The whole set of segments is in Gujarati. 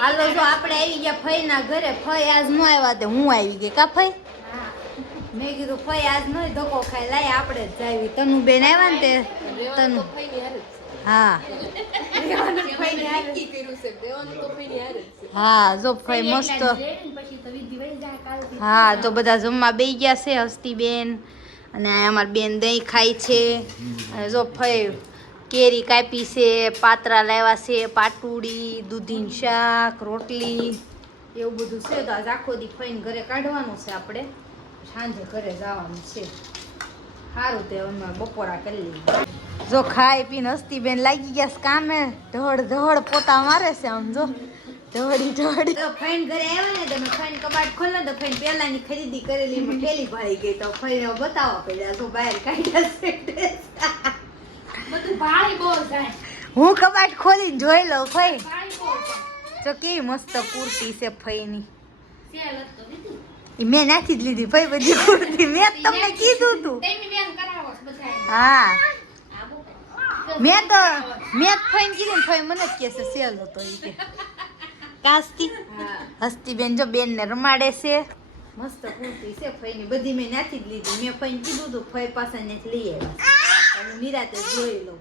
હાલો જો આપણે આવી ગયા ફઈ ના ઘરે. ફઈ આજ નો આવ્યા તે હું આવી ગઈ કા ફઈ? મેં કીધું ફઈ આજ નો ધક્કો ખાઈ લાય આપણે જ જાવી. તનુ બેન આવ્યા ને તે તનુ હા હા જો ફઈ મસ્ત. હા તો બધા જમવા બેસી ગયા છે. હસ્તી બેન અને અમારી બેન દહીં ખાય છે. જો ફઈ કેરી કાપી છે, પાતરા લાવ્યા છે, પાટુડી, દૂધીનું શાક, રોટલી એવું બધું છે. તો આજ આખો દી ફઈને ઘરે કાઢવાનું છે. આપણે સાંજે ઘરે જવાનું છે. સારું તે અમે બપોરા કરી લઈએ. જો ખાઈ પીને હસ્તી બેન લાગી ગયા છે કામે. ધડ ધડ પોતા મારે છે. આમ જો ધડી ધડી ફઈને ઘરે આવ્યા ને તમે ફઈને કબાટ ખોલો તો ફઈને પેલાની ખરીદી કરેલી માં થેલી ભરાઈ ગઈ. તો ફઈને બતાવવા પડ્યા. જો બહાર કાઢ્યા છે બધું ભાઈ બહુ જાય. હું કબાટ ખોલીને જોઈ લઉં. ફઈ તો કેવી મસ્ત કુર્તી છે ફઈની. મેં નાખી જ લીધી ફઈ બધી કુર્તી. મેં તમને કીધું તું. હા મેં ફઈને કીધું ફઈ મને જ કહેશે સેલ હતો એ કે કાસ્તી. હસ્તી બેન જો બેન ને રમાડે છે. મસ્ત કુર્તી છે ફઈની. બધી મેં નાખી જ લીધી. મેં ફઈને કીધું તું ફઈ પાસે ને લઈ આવ્યા. નિરાતે જોઈ લઉં.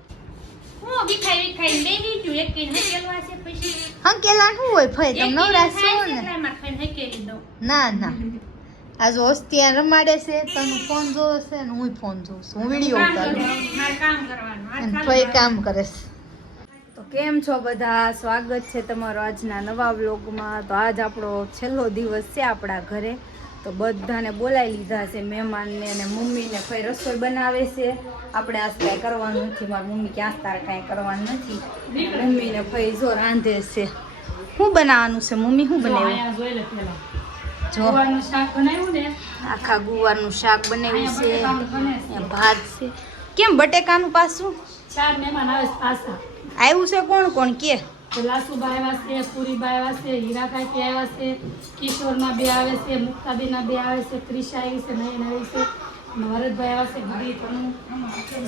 હંકેલા શું હોય ફઈ? તમે નવરા છો ને? ના ના આ જો હોસ્તિયા રમાડે છે. તને ફોન જોવો છે ને હું ફોન જોઉં છું. હું વિડીયો ઉતારું અને ફઈ કામ કરે છે. તો કેમ છો બધા? સ્વાગત છે તમારો આજના નવા વ્લોગમાં. તો આજ આપણો છેલ્લો દિવસ છે આપણા ઘરે. તો બધાને બોલાવી લીધા છે મહેમાનને અને મમ્મીને. ફઈ રસોઈ બનાવે છે. આપણે આજ કાંઈ કરવાનું નથી. મારી મમ્મી કે આજ તારે કાંઈ કરવાનું નથી. મમ્મીને ફઈ જો રાંધે છે. શું બનાવવાનું છે મમ્મી? શું બનાવ્યું? જો આખા ગુવારનું શાક બનાવ્યું છે. ભાત છે. કેમ બટેકાનું પાછું આવ્યું છે? કોણ કોણ કે? લાસુબા આવ્યા છે, પુરીબા આવ્યા છે, હીરાકાકી આવ્યા છે, કિશોરના બે આવે છે, મુક્તાબેનના બે આવે છે, ત્રિષા આવી છે, નયન આવી છે, ભરતભાઈ આવ્યા છે, ગુડી તનુ,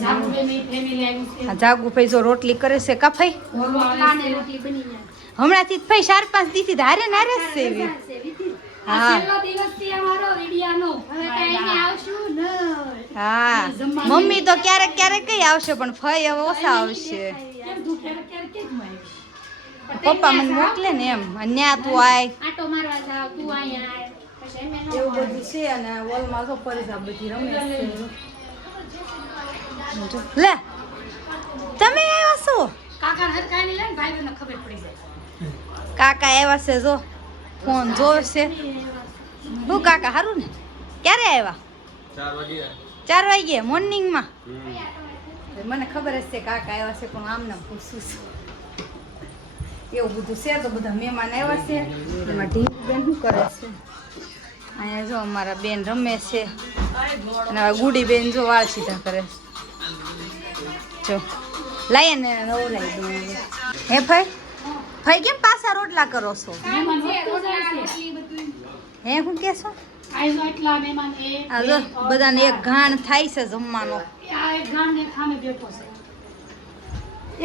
જાગુબેનની ફેમિલી આવી છે. જાગુભાઈ જો રોટલી કરે છે કા ફઈ? રોટલી બની જાય હમણાંથી ફઈ 4-5 દીથી ધારે નારે જ છે. હા છેલ્લો દિવસ છે અમારો વિડિયાનો. હવે કાંઈ આવશું ન. હા મમ્મી તો ક્યારેક ક્યારેક કઈ આવશે પણ ફઈ હવે ઓછા આવશે. પપ્પા મને મોકલે ને એમ. ન્યા તું આય આટો મારવા જાવ, તું અહીંયા આય. પછી એમ એવું બધું છે. અને વોલમાં તો પરિસા બધી રમે છે. લે તમે આવ્યા છો? કાકા હરકાઈ લે ને ભાઈઓને ખબર પડી જાય. કાકા આવ્યા છે જો ફોન જોશે. હું કાકા હારું ને? ક્યારે આવ્યા? 4 વાગ્યે મોર્નિંગમાં. મને ખબર જ છે કાકા આવ્યા છે પણ આમ નામ પૂછું છું. એવું બધું છે. તો બધા મહેમાન આવ્યા છે. એમાં ઢીંગુ બેન શું કરે છે? અહીંયા જો અમારા બેન રમે છે. અને હવે ગુડી બેન જો વાળ સીધા કરે છે. જો લાઈએ ને નવરાઈ દઉં. હે ભાઈ ભાઈ કેમ પાછા રોટલા કરો છો? હે શું કેશો? બધાને એક ઘાણ થાય છે જમવાનો.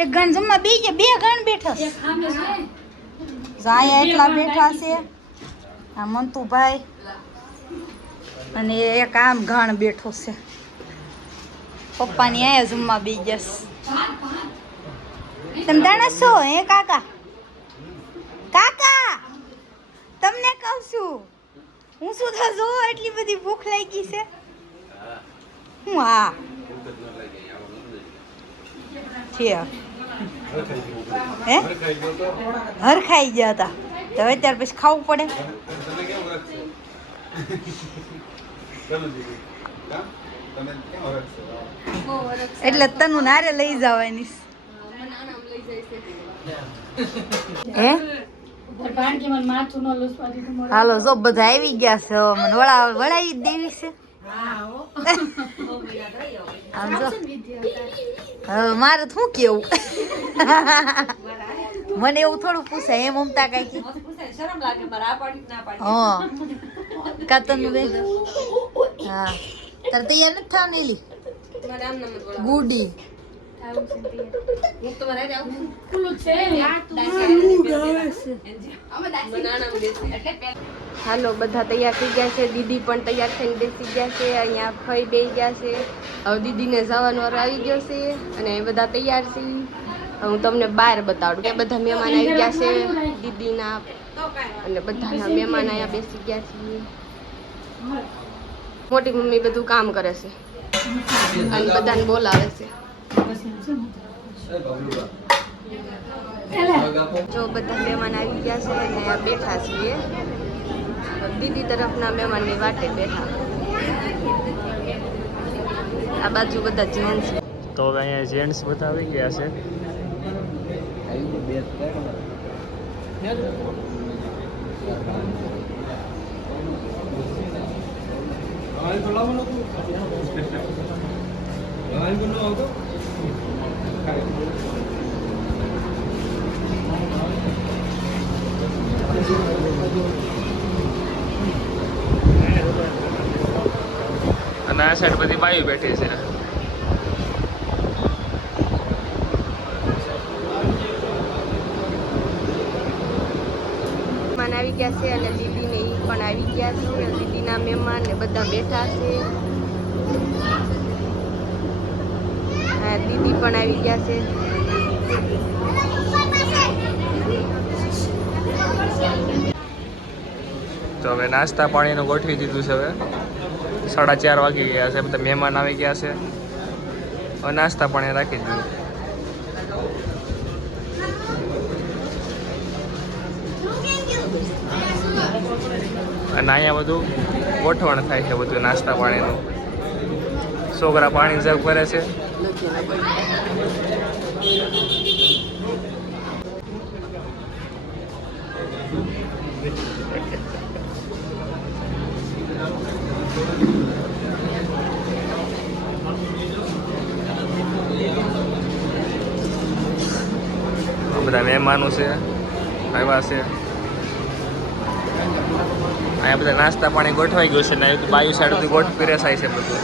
એક ઘાણ જમવા બે ઘાણ બેઠા છે. અહીંયા એટલા બેઠા છે. આ મંતુભાઈ અને એક આમ ઘાણ બેઠો છે. પપ્પાની આયા જમવા બે ગયા. તમે જાણો છો હે કાકા? કાકા તમને કહું છું હું શું થા જો એટલી બધી ભૂખ લાગી છે. હું હા છે હે હર ખાઈ ગયા હતા. તો હવે ત્યાર પછી ખાવું પડે. એટલે તનુ નારે લઈ જવાની હે. હાલો જો બધા આવી ગયા છે. મને વળાવી જ દેવી છે. આમ જો હવે મારે શું કેવું? મને એવું થોડું પૂછાય એમ મમતા કઈ હા કાતન બેન. હા તારે તૈયાર નથી થવા નેલી ગુડી ખુલ્લું છે હાલો બધા તૈયાર થઈ ગયા છે, દીદી પણ તૈયાર થઈને બેસી ગયા છે, અહીંયા ફઈ બેસી ગયા છે. હવે દીદીને જવાનો વારો આવી ગયો છે અને બધા તૈયાર છે. હવે હું તમને બહાર બતાવડું કે બધા મહેમાન આવી ગયા છે દીદીના, અને બધાના મહેમાન અહીંયા બેસી ગયા છીએ. મોટી મમ્મી બધું કામ કરે છે અને બધાને બોલાવે છે. જો બધા મહેમાન આવી ગયા છે અને આ બેઠા છીએ, દીદી તરફના મહેમાનની વાટે બેઠા. આ બાજુ બધા જેન્ટ્સ. તો હવે અહીંયા જેન્ટ્સ બધા આવી ગયા છે. અને આ સાઈડ બધી બાયું બેઠી છે. મહેમાન આવી ગયા છે અને દીદી ને ઈ પણ આવી ગયા છે. દીદીના મહેમાન ને બધા બેઠા છે. હા, દીદી પણ આવી ગયા છે. તો હવે નાસ્તા પાણીનું ગોઠવી દીધું છે. હવે 4:30 વાગી ગયા છે, બધા મહેમાન આવી ગયા છે. હવે નાસ્તા પાણી રાખી દીધું. અને અહીંયા બધું ગોઠવણ થાય છે, બધું નાસ્તા પાણીનું. છોકરા પાણી સર્વ કરે છે. બધા મહેમાનો છે, આવ્યા છે. અહીંયા બધા નાસ્તા પાણી ગોઠવાઈ ગયું છે ને બાજુ સાઈડ બધું પીરસાય છે બધું.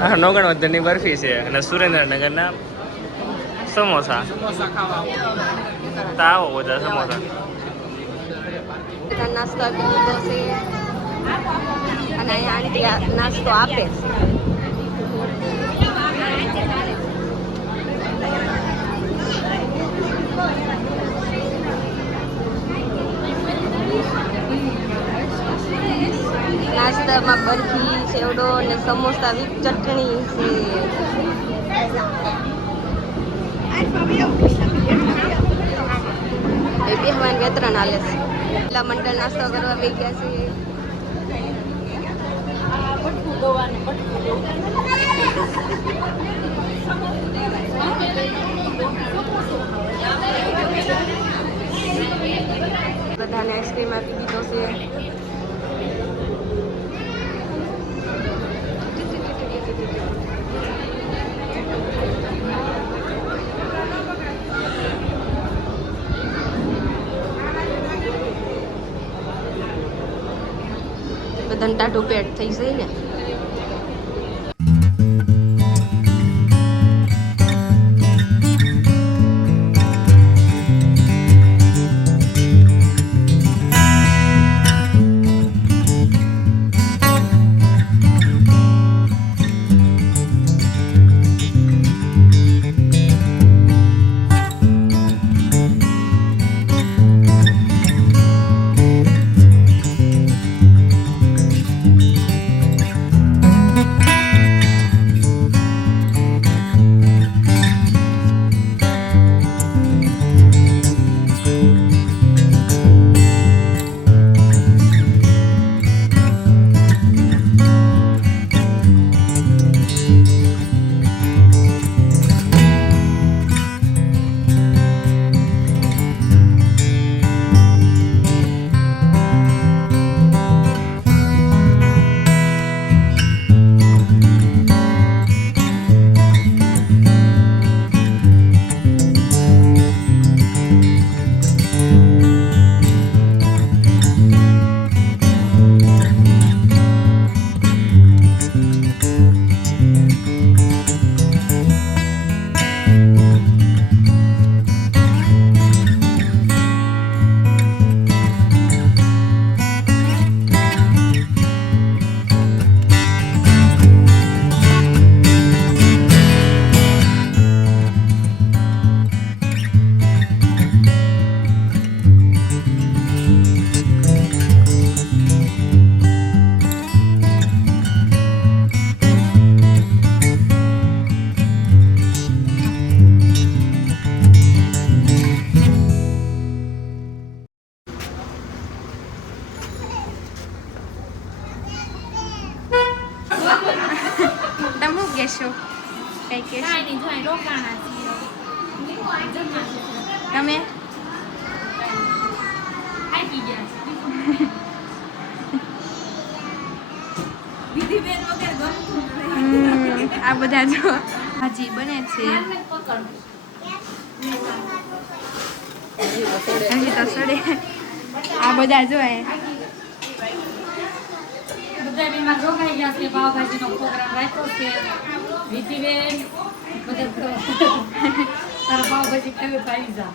હા, નોગણવર્ધનની બરફી છે અને સુરેન્દ્રનગરના સમોસા. તો આવો બધા સમોસા. નાસ્તો આપી દીધો છે અને અહીંયા આંટી નાસ્તો આપે છે. નાસ્તામાં બરફી, સેવડો અને સમોસા વિથ ચટણી છે. એ બેહવાન વેતરણ હાલે છે. એટલા મંડળ નાસ્તો કરવા બેસી ગયા છે. બધાને આઈસ્ક્રીમ આપી દીધો છે. બધાને ટાઢું પેટ થઈ જાય ને. તમે થાકી ગયા આ બધા જો ભાજી બને છે હજી તો સડે આ બધા જો બધા બીમાર રોકાઈ ગયા છે પાવભાજીનો પ્રોગ્રામ રાખ્યો છે વિધિબેન બધા તારા પાવભાજી ખાવી તો આવી જા